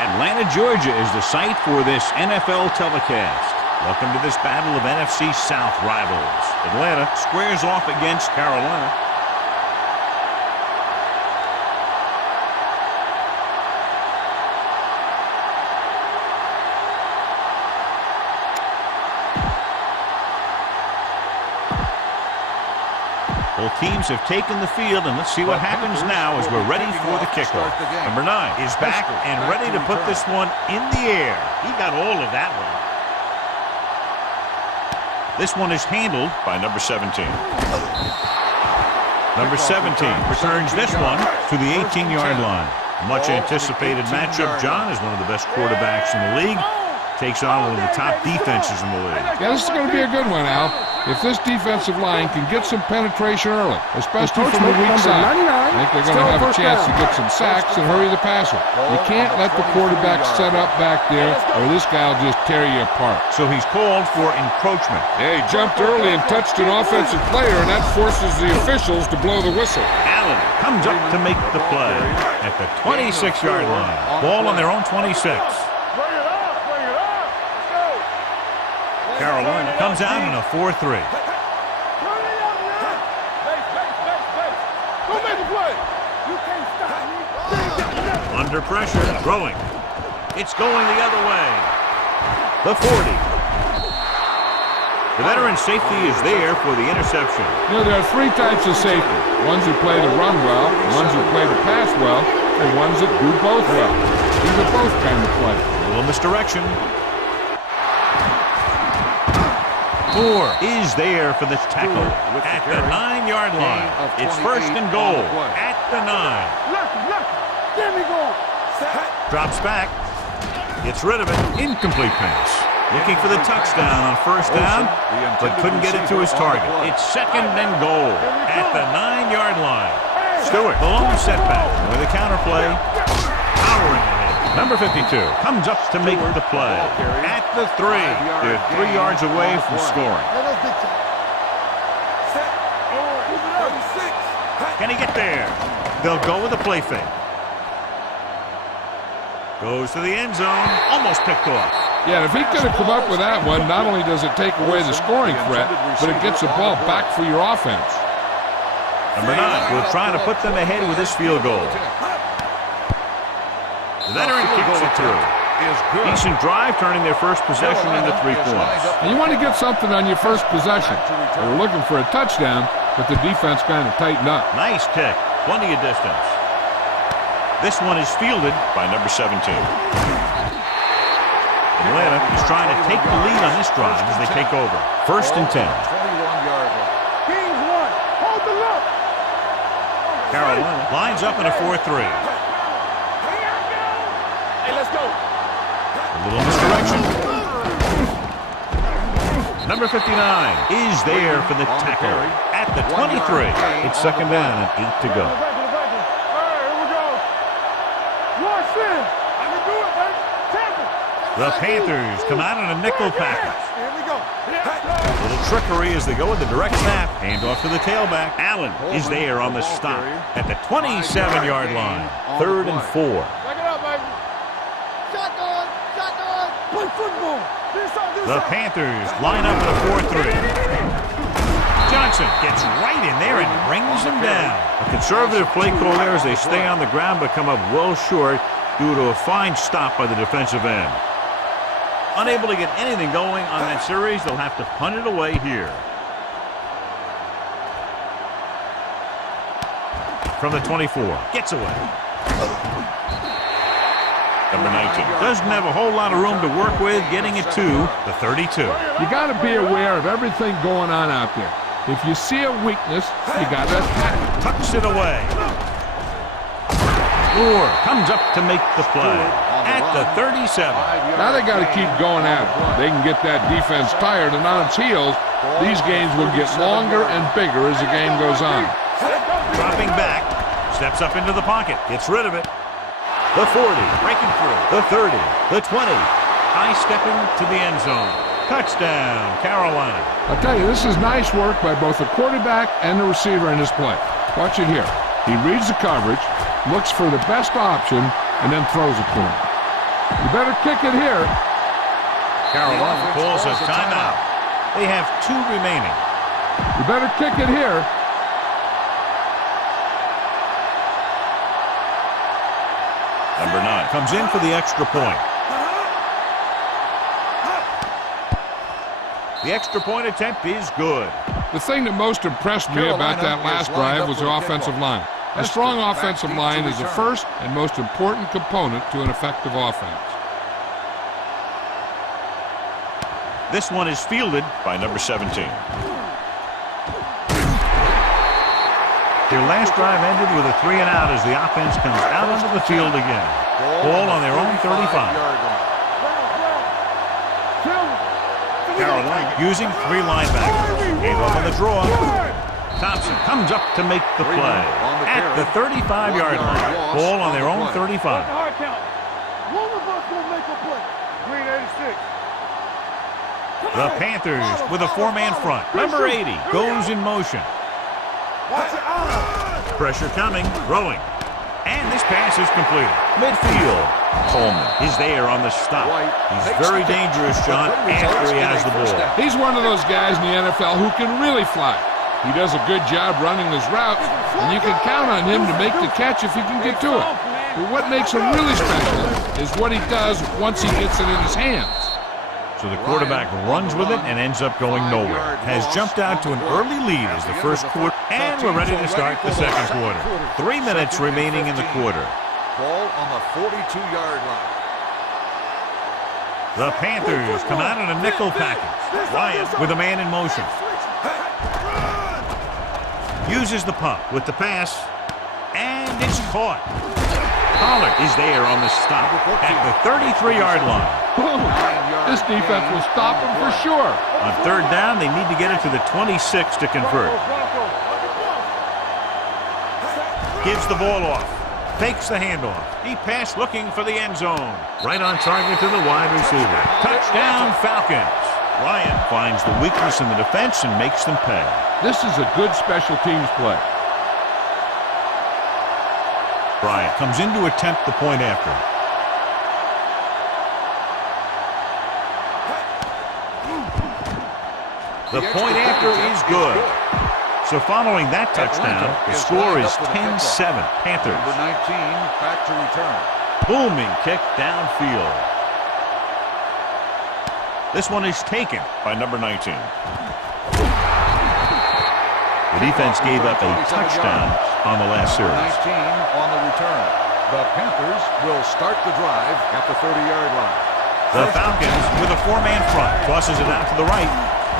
Atlanta, Georgia is the site for this NFL telecast. Welcome to this battle of NFC South rivals. Atlanta squares off against Carolina. Both teams have taken the field, and let's see what happens now as we're ready for the kickoff. Number 9 is back and ready to put this one in the air. He got all of that one. This one is handled by number 17. Number 17 returns this one to the 18-yard line. Much anticipated matchup. John is one of the best quarterbacks in the league. Takes on one of the top defenses in the league. Yeah, this is going to be a good one, Al. If this defensive line can get some penetration early, especially from the weak side, I think they're going to have a chance to get some sacks and hurry the passer. You can't let the quarterback set up back there, or this guy will just tear you apart. So he's called for encroachment. Yeah, he jumped early and touched an offensive player, and that forces the officials to blow the whistle. Allen comes up to make the play at the 26-yard line. Ball on their own 26. Carolina comes out in a 4-3. Under pressure, throwing. It's going the other way. The 40. The veteran safety is there for the interception. You know, there are 3 types of safety. Ones who play the run well, ones who play the pass well, and ones that do both well. These are both kind of players. A little misdirection. Moore is there for the tackle at the 9-yard line. It's first and goal at the 9. Drops back. Gets rid of it. Incomplete pass. Looking for the touchdown on first down, but couldn't get it to his target. It's second and goal at the 9-yard line. Stewart, the long setback with a counterplay. Powering ahead. Number 52 comes up to make the play at the 3. They're 3 yards away from scoring. Can he get there? They'll go with a play fake. Goes to the end zone. Almost picked off. Yeah, if he could have come up with that one, not only does it take away the scoring threat, but it gets the ball back for your offense. Number 9 will try to put them ahead with this field goal. The veteran kicks it through. Decent drive, turning their first possession into 3 points. And you want to get something on your first possession. They were looking for a touchdown, but the defense kind of tightened up. Nice kick. Plenty of distance. This one is fielded by number 17. Atlanta is trying to take the lead on this drive as they take over. First and 10. Carolina lines up in a 4-3. A little misdirection. Number 59 is there for the tackle at the 23. It's second down and 8 to go. The Panthers come out in a nickel package. A little trickery as they go with the direct snap. Hand off to the tailback. Allen is there on the stop at the 27-yard line. Third and 4. The Panthers line up in a 4-3. Johnson gets right in there and brings him down. A conservative play call there as they stay on the ground but come up well short due to a fine stop by the defensive end. Unable to get anything going on that series, they'll have to punt it away here. From the 24, gets away. Number 19 doesn't have a whole lot of room to work with, getting it to the 32. You got to be aware of everything going on out there. If you see a weakness, you got to attack it. Tucks it away. Moore comes up to make the play at the 37. Now they got to keep going at it. They can get that defense tired and on its heels. These games will get longer and bigger as the game goes on. Dropping back, steps up into the pocket, gets rid of it. The 40, breaking through. The 30, the 20. High stepping to the end zone. Touchdown, Carolina. I'll tell you, this is nice work by both the quarterback and the receiver in this play. Watch it here. He reads the coverage, looks for the best option, and then throws it to him. You better kick it here. Carolina calls a timeout. They have 2 remaining. You better kick it here. Number 9 comes in for the extra point. The extra point attempt is good. The thing that most impressed me about that last drive was the offensive line. A strong offensive line is the first and most important component to an effective offense. This one is fielded by number 17. Their last drive ended with a 3-and-out as the offense comes out onto the field again. Ball on their own 35. Carolina using 3 linebackers. Gave up on the draw. Thompson comes up to make the play. At the 35-yard line. Ball on their own 35. The Panthers with a 4-man front. Number 80 goes in motion. Pressure coming, throwing. And this pass is completed. Midfield. Coleman is there on the stop. He's very dangerous, John, after he has the ball. He's one of those guys in the NFL who can really fly. He does a good job running his routes, and you can count on him to make the catch if he can get to it. But what makes him really special is what he does once he gets it in his hands. So the quarterback runs with it and ends up going nowhere. Has jumped out to an early lead as the first quarter, and we're ready to start the second quarter. 3 minutes remaining in the quarter. Ball on the 42-yard line. The Panthers come out in a nickel package. Ryan with a man in motion. Uses the pump with the pass, and it's caught. Pollard is there on the stop at the 33-yard line. This defense will stop him for sure. On 3rd down, they need to get it to the 26 to convert. Gives the ball off. Fakes the handoff. He passed looking for the end zone. Right on target to the wide receiver. Touchdown, Falcons. Ryan finds the weakness in the defense and makes them pay. This is a good special teams play. Bryant comes in to attempt the point after. The point after is good. So following that touchdown, the score is 10-7. Panthers. Number 19 back to return. Booming kick downfield. This one is taken by number 19. The defense gave up a touchdown on the last series. 19 on the return. The Panthers will start the drive at the 30-yard line. The Falcons with a 4-man front. Tosses it out to the right.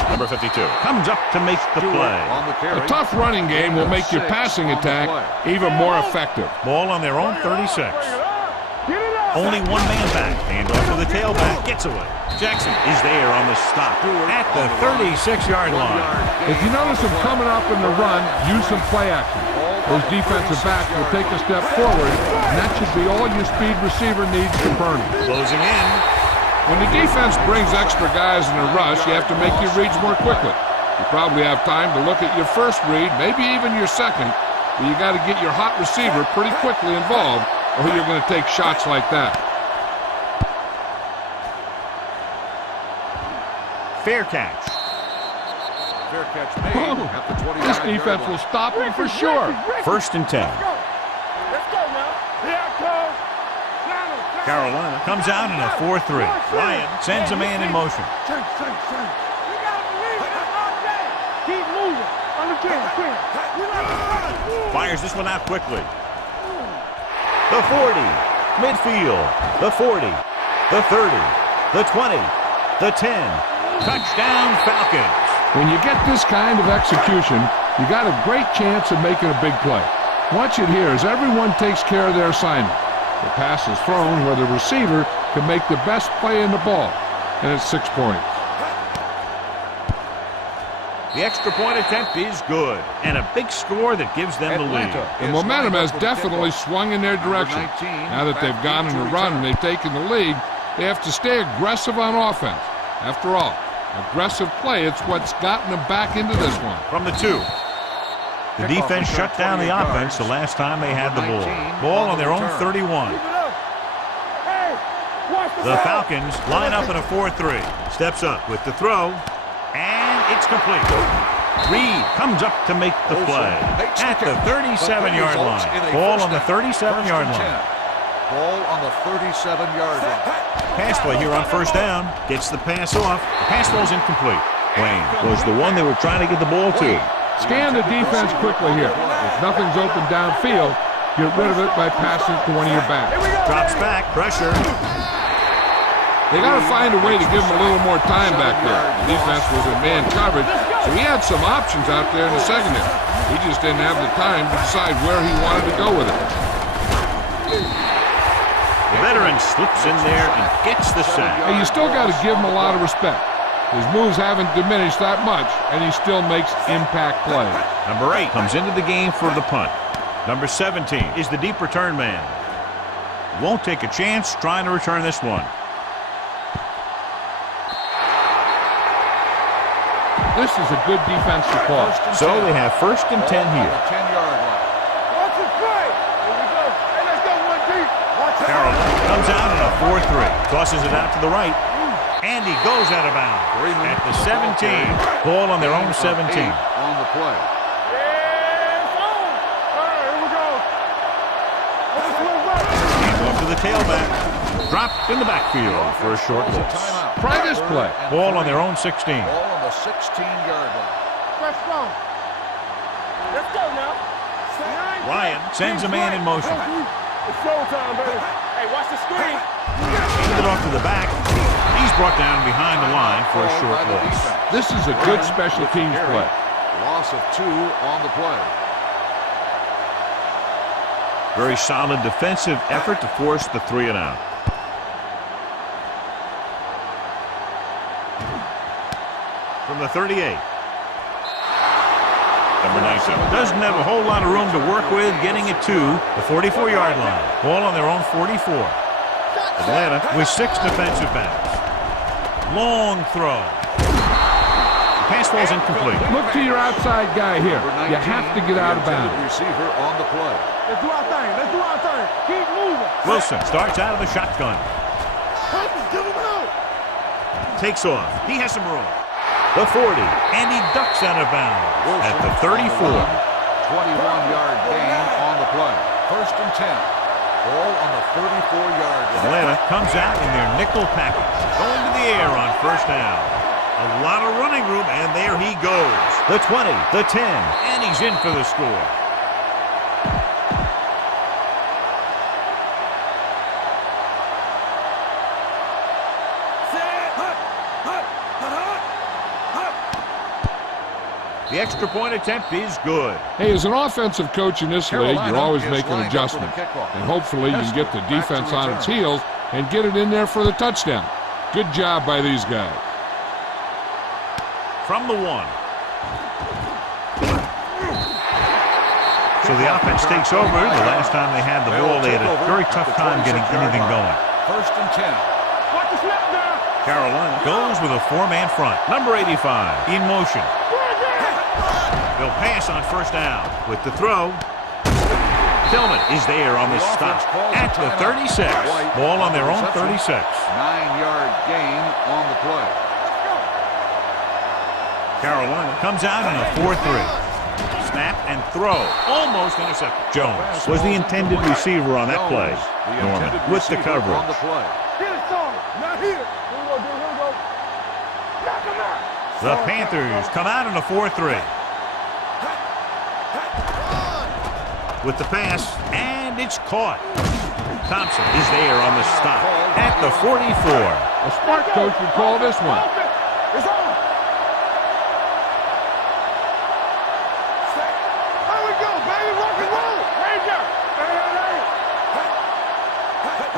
Number 52 comes up to make the play. A tough running game will make your passing attack even more effective. Ball on their own 36. Only 1 man back. Handoff to the tailback. Gets away. Jackson is there on the stop at the 36-yard line. If you notice him coming up in the run, use some play action. Those defensive backs will take a step forward, and that should be all your speed receiver needs to burn him. Closing in. When the defense brings extra guys in a rush, you have to make your reads more quickly. You probably have time to look at your first read, maybe even your second, but you got to get your hot receiver pretty quickly involved, or you're going to take shots like that. Fair catch. Fair catch made at the 20-yard line. This defense will stop him for sure. 1st and 10. Let's go now. Here it comes. Carolina comes out in a 4-3. Ryan sends a man in motion. We got to believe in it all day. Keep moving. Fires this one out quickly. The 40. Midfield. The 40. The 30. The 20. The 10. Touchdown, Falcons. When you get this kind of execution, you got a great chance of making a big play. Watch it here as everyone takes care of their assignment. The pass is thrown where the receiver can make the best play in the ball, and it's 6 points. The extra point attempt is good, and a big score that gives them the lead. The momentum has definitely swung in their direction. Now that they've gone on a run and they've taken the lead, they have to stay aggressive on offense. After all, aggressive play, it's what's gotten them back into this one. From the 2. The defense shut down the offense the last time they had the ball. Ball on their own 31. Hey, watch The Falcons line up in a 4-3. Steps up with the throw, and it's complete. Reed comes up to make the play at the 37-yard line. Ball on the 37-yard line. Ball on the 37-yard line. Pass play here on first down. Gets the pass off. The pass ball's incomplete. Wayne was the one they were trying to get the ball to. Scan the defense quickly here. If nothing's open downfield, get rid of it by passing to one of your backs. Drops back. Pressure. They got to find a way to give him a little more time back there. The defense was in man coverage, so he had some options out there in the secondary. He just didn't have the time to decide where he wanted to go with it. The veteran slips in there and gets the sack. Hey, you still got to give him a lot of respect. His moves haven't diminished that much, and he still makes impact plays. Number 8 comes into the game for the punt. Number 17 is the deep return man. Won't take a chance trying to return this one. This is a good defensive call. So they have 1st and 10 here. Watch it play. Here we go. Hey, let's go one deep. Watch it. Carroll comes out in a 4-3. Tosses it out to the right. And he goes out of bounds at the 17. Ball on their own 17. On the play. Yeah, it's on. All right, here we go. Let's move up. He's off to the tailback. Dropped in the backfield for a short loss. Try this play. Ball on their own 16. Ball on the 16-yard line. Let's go. Let's go now. Ryan sends a man in motion. It's showtime, baby. Hey, watch the screen. Handed it off to the back. He's brought down behind the line for a short loss. This is a good special teams play. Loss of 2 on the play. Very solid defensive effort to force the 3 and out. From the 38. Number 19 doesn't have a whole lot of room to work with, getting it to the 44-yard line. Ball on their own 44. Atlanta with 6 defensive backs. Long throw. The pass ball's incomplete. Look to your outside guy here. You have to get out of bounds. Receiver on the play. Let's do our thing. Let's do our thing. Keep moving. Wilson starts out of the shotgun. Give him out. Takes off. He has some room. The 40, and he ducks out of bounds at the 34. 21-yard gain on the play. 1st and 10. Ball on the 34-yard line. Atlanta comes out in their nickel package, going to the air on first down. A lot of running room, and there he goes. The 20, the 10, and he's in for the score. The extra point attempt is good. Hey, as an offensive coach in this league, you're always making adjustments. And hopefully you can get the defense on its heels and get it in there for the touchdown. Good job by these guys. From the 1. So the offense takes over. The last time they had the ball, they had a very tough time getting anything going. 1st and 10. Watch the snap now. Carolina goes with a 4-man front. Number 85 in motion. They'll pass on first down with the throw. Tillman is there on the stop at the 36. Ball on their own 36. 9-yard gain on the play. Carolina comes out in a 4-3. Snap and throw. Almost intercepted. Jones was the intended receiver on that play. Norman with the coverage. On the play. Get it started. Not here. Here we go, dude. Here we go. Knock him out. The Panthers come out in a 4-3. With the pass, and it's caught. Thompson is there on the stop at the 44. A smart coach would call this one. It's on. There we go, baby. Rock and roll. Ranger.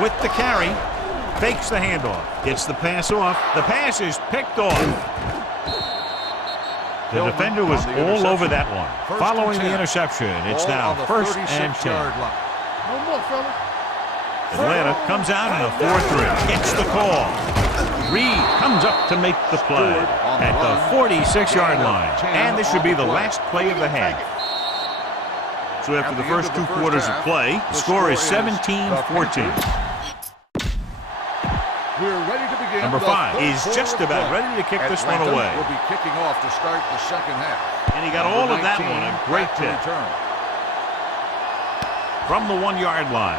With the carry, fakes the handoff, gets the pass off. The pass is picked off. The defender was all over that one. Following the interception, it's now 1st and 10. No more, fellas. Atlanta comes out in a 4-3. Gets the call. Reed comes up to make the play at the 46-yard line. And this should be the last play of the half. So after the first 2 quarters of play, the score is 17-14. We're ready to begin. Number 5 is just about ready to kick this one away. Will be kicking off to start the second half. And he got all of that one. A great tip. From the 1-yard line.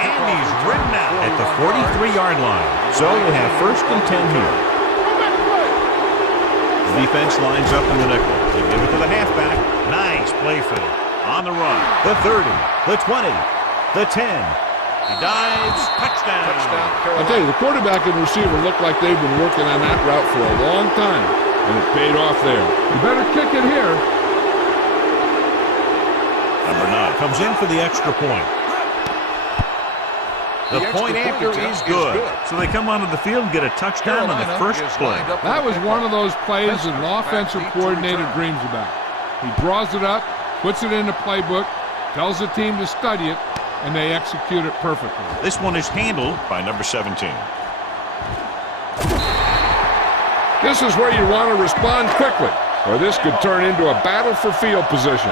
And he's ridden out at the 43-yard line. So they have 1st and 10 here. The defense lines up in the nickel. They give it to the halfback. Nice play fake. On the run. The 30. The 20. The 10. He dives. Touchdown. I tell you, the quarterback and receiver look like they've been working on that route for a long time. And it paid off there. You better kick it here. Number 9 comes in for the extra point. The point after is good. So they come onto the field and get a touchdown on the first play. That was one of those plays that an offensive coordinator dreams about. He draws it up, puts it in the playbook, tells the team to study it, and they execute it perfectly. This one is handled by number 17. This is where you want to respond quickly, or this could turn into a battle for field position.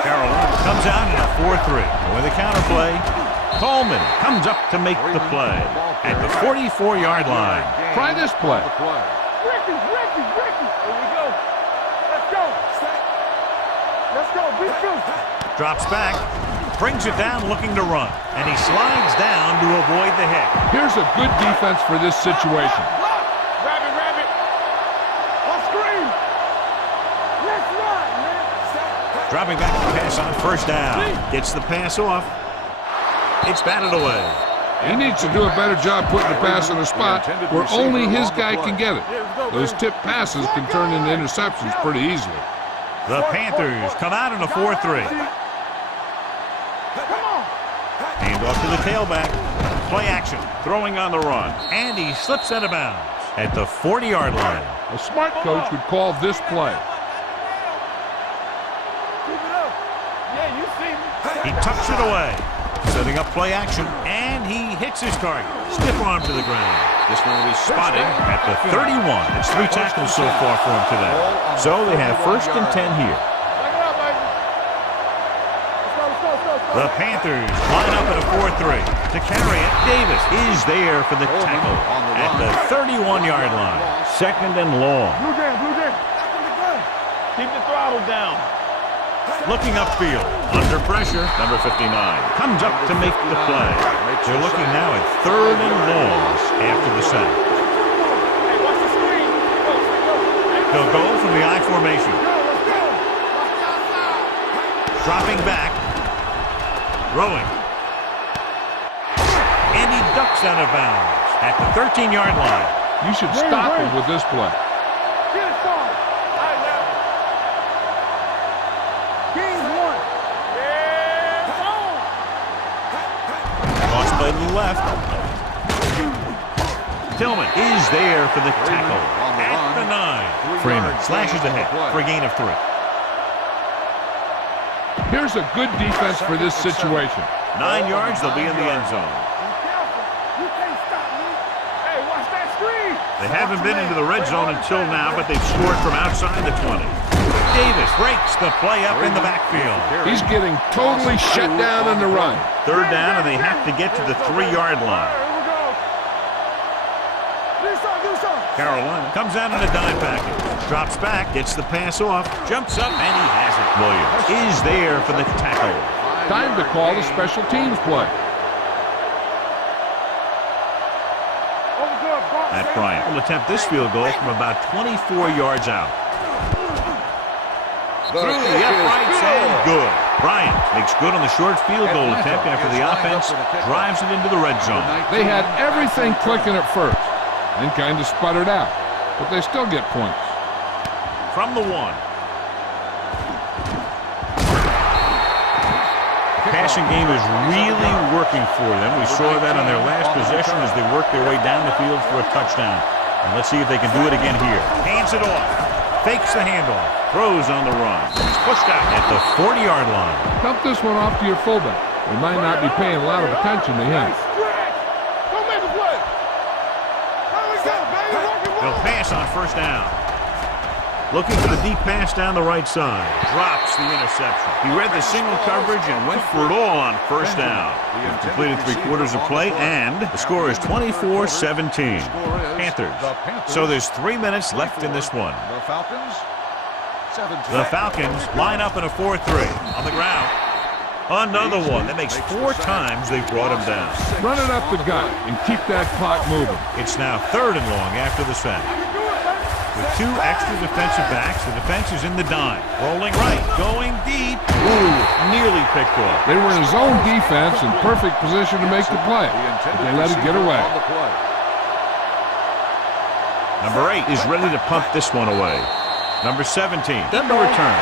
Carolina comes out in a 4-3. With a counter play, Coleman comes up to make the play at the 44-yard line. Try this play. Ricky. Here we go. Let's go. Beat you. Drops back, brings it down looking to run, and he slides down to avoid the hit. Here's a good defense for this situation. Rabbit. On screen. Let's run, man. Dropping back to pass on 1st down. Gets the pass off. It's batted away. He needs to do a better job putting the pass in a spot where only his guy can get it. Those tip passes can turn into interceptions pretty easily. The Panthers come out in a 4-3. Hand off to the tailback. Play action. Throwing on the run. And he slips out of bounds at the 40-yard line. A smart coach would call this play. He tucks it away. Setting up play action. And he hits his target. Stiff arm to the ground. This one will be spotted at the 31. It's 3 tackles so far for him today. So they have 1st and 10 here. The Panthers line up at a 4-3. To carry it, Davis is there for the tackle at the 31-yard line. 2nd and long. Blue game. Keep the throttle down. Looking upfield, under pressure, number 59 comes up to make the play. They're looking now at 3rd and long after the sack. They'll go from the I formation. Dropping back, throwing, and he ducks out of bounds at the 13-yard line. You should stop him with this play. To the left. Tillman is there for the tackle at the 9. Freeman slashes ahead for a gain of 3. Here's a good defense for this situation. 9 yards, they'll be in the end zone. They haven't been into the red zone until now, but they've scored from outside the 20. Davis breaks the play up in the backfield. He's getting totally shut down on the run. 3rd down, and they have to get to the 3-yard line. Carolina comes out in a dime package. Drops back, gets the pass off, jumps up, and he has it. Williams is there for the tackle. Time to call the special teams play. Matt Bryant will attempt this field goal from about 24 yards out. Through the uprights and good. Bryant makes good on the short field goal attempt after the offense drives it into the red zone. They had everything clicking at first and kind of sputtered out, but they still get points. From the 1. The passing game is really working for them. We saw that on their last possession as they worked their way down the field for a touchdown. And let's see if they can do it again here. Hands it off. Fakes the handoff. Throws on the run. He's pushed out at the 40-yard line. Dump this one off to your fullback. They might not be paying a lot of attention to him. They'll pass on 1st down. Looking for the deep pass down the right side. Drops the interception. He read the single coverage and went for it all on first down. He's completed 3/4 of play, and the score is 24-17. Panthers. So there's 3 minutes left in this one. The Falcons line up in a 4-3 on the ground. Another one. That makes 4 times they've brought him down. Run it up the gut and keep that clock moving. It's now 3rd and long after the sack. With 2 extra defensive backs, the defense is in the dime. Rolling right, going deep. Ooh, nearly picked off. They were in zone defense in perfect position to make the play, but they let it get away. Number 8 is ready to punt this one away. Number 17 in the return.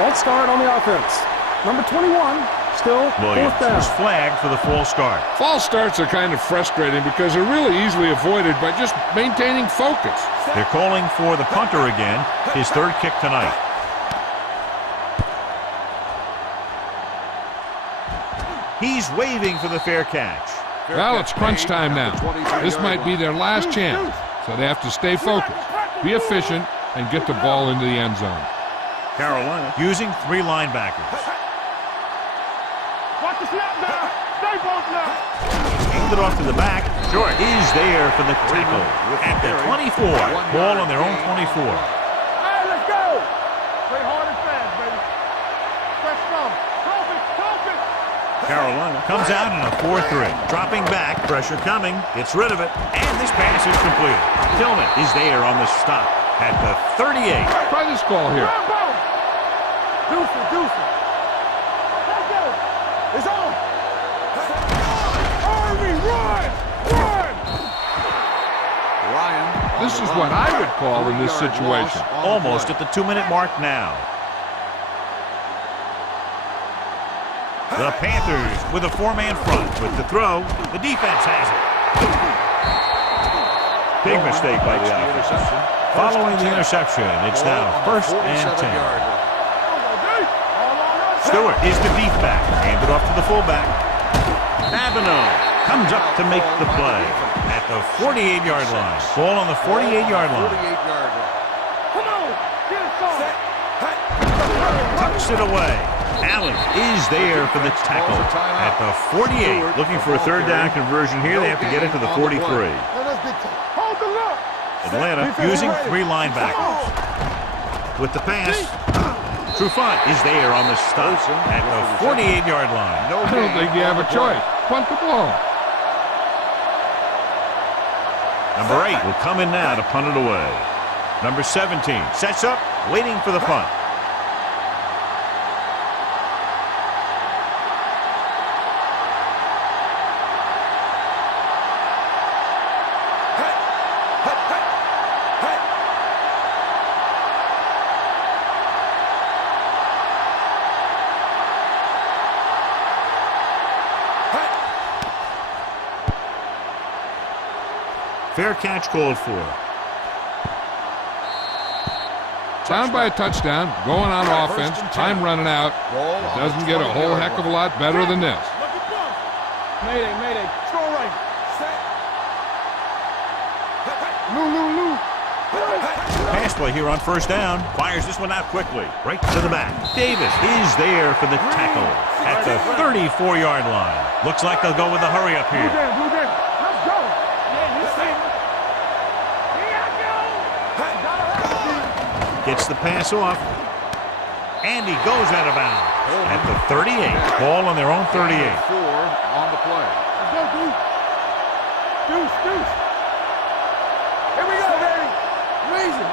Let's start on the offense. Number 21, still Williams 4th down. was flagged for the false start. False starts are kind of frustrating because they're really easily avoided by just maintaining focus. They're calling for the punter again, his 3rd kick tonight. He's waving for the fair catch. Well, it's crunch time now. This might be their last chance, so they have to stay focused, be efficient, and get the ball into the end zone. Carolina using 3 linebackers. Watch the snap down. Stay both now. Hand it off to the back. Short is there for the tackle at the 24. Ball on their own 24. Hey, let's go. Play hard and fast, baby. Fresh strong. Close it. Carolina comes out in a 4-3. Dropping back. Pressure coming. Gets rid of it. And this pass is completed. Tillman is there on the stop at the 38. Try this call here. Deuce it. Let's go. It's on. Army, run! This is what I would call in this situation. Almost at the 2-minute mark now. The Panthers with a 4-man front with the throw. The defense has it. Big mistake by the offense. Following the interception, it's now 1st and 10. Stewart is the deep back. Handed off to the fullback. Avenel comes up to make the play at the 48-yard line. Ball on the 48-yard line. Come on. Get it started. Tucks it away. Allen is there for the tackle at the 48. Looking for a 3rd down conversion here. They have to get it to the 43. Hold the look. Atlanta using 3 linebackers. With the pass, Trufant is there on the stop at the 48-yard line. I don't think you have a choice. Punt the ball. Number 8 will come in now to punt it away. Number 17 sets up, waiting for the punt. Fair catch called for. Down by a touchdown, going on offense, time running out. It doesn't get a whole heck of a lot better than this. Mayday. Throw right. Lou. Pass play here on 1st down. Fires this one out quickly. Right to the back. Davis is there for the tackle at the 34-yard line. Looks like they'll go with a hurry up here. Blue down. Let's go. Yeah, you see. Gets the pass off. And he goes out of bounds at the 38. Ball on their own 38. 4 on the play. Let's go, Deuce. Here we go, baby. Raise it.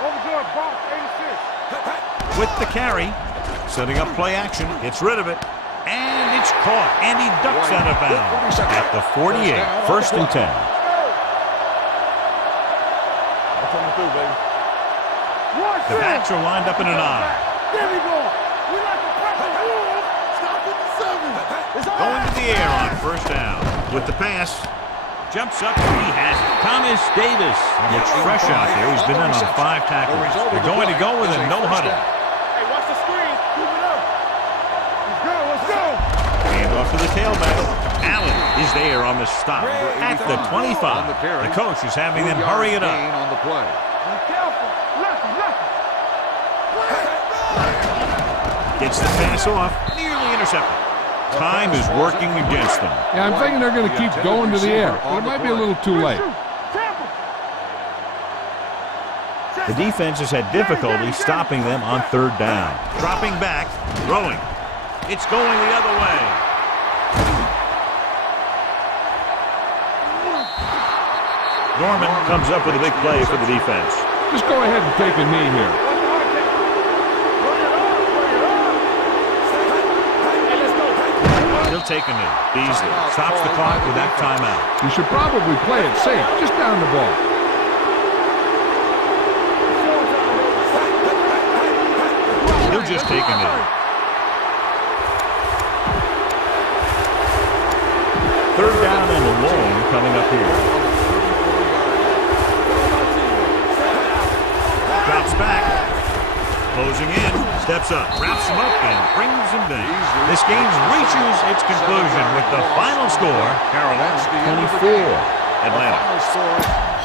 Overjoyed, box 86. With the carry. Setting up play action. Gets rid of it. And it's caught. And he ducks out of bounds at the 48. 1st and 10. I'm coming through, baby. The backs are lined up in an eye. There we go. We like the pressure. Stop at the 7. It's all Going to the air on 1st down. With the pass. Jumps up. He has it. Thomas Davis looks fresh out there. He's been in on 5 tackles. They're going to go with a no huddle. Hey, watch the screen. Keep it up. Let's go. Hand off to the tailback. Allen is there on the stop at the 25. The coach is having them hurry it up. On the play. Be careful. Left. Gets the pass off, nearly intercepted. Time is working against them. Yeah, I'm thinking they're going to keep going to the air, but it might be a little too late. The defense has had difficulty stopping them on third down. Dropping back, throwing. It's going the other way. Norman comes up with a big play for the defense. Just go ahead and take a knee here. He'll take a knee. Beasley stops the clock with that timeout. You should probably play it safe, just down the ball. He'll just take a knee. Third down and long coming up here. Drops back. Closing in. Steps up. Wraps him up and brings him down. This game reaches its conclusion with the final score. Carolina 24. Atlanta.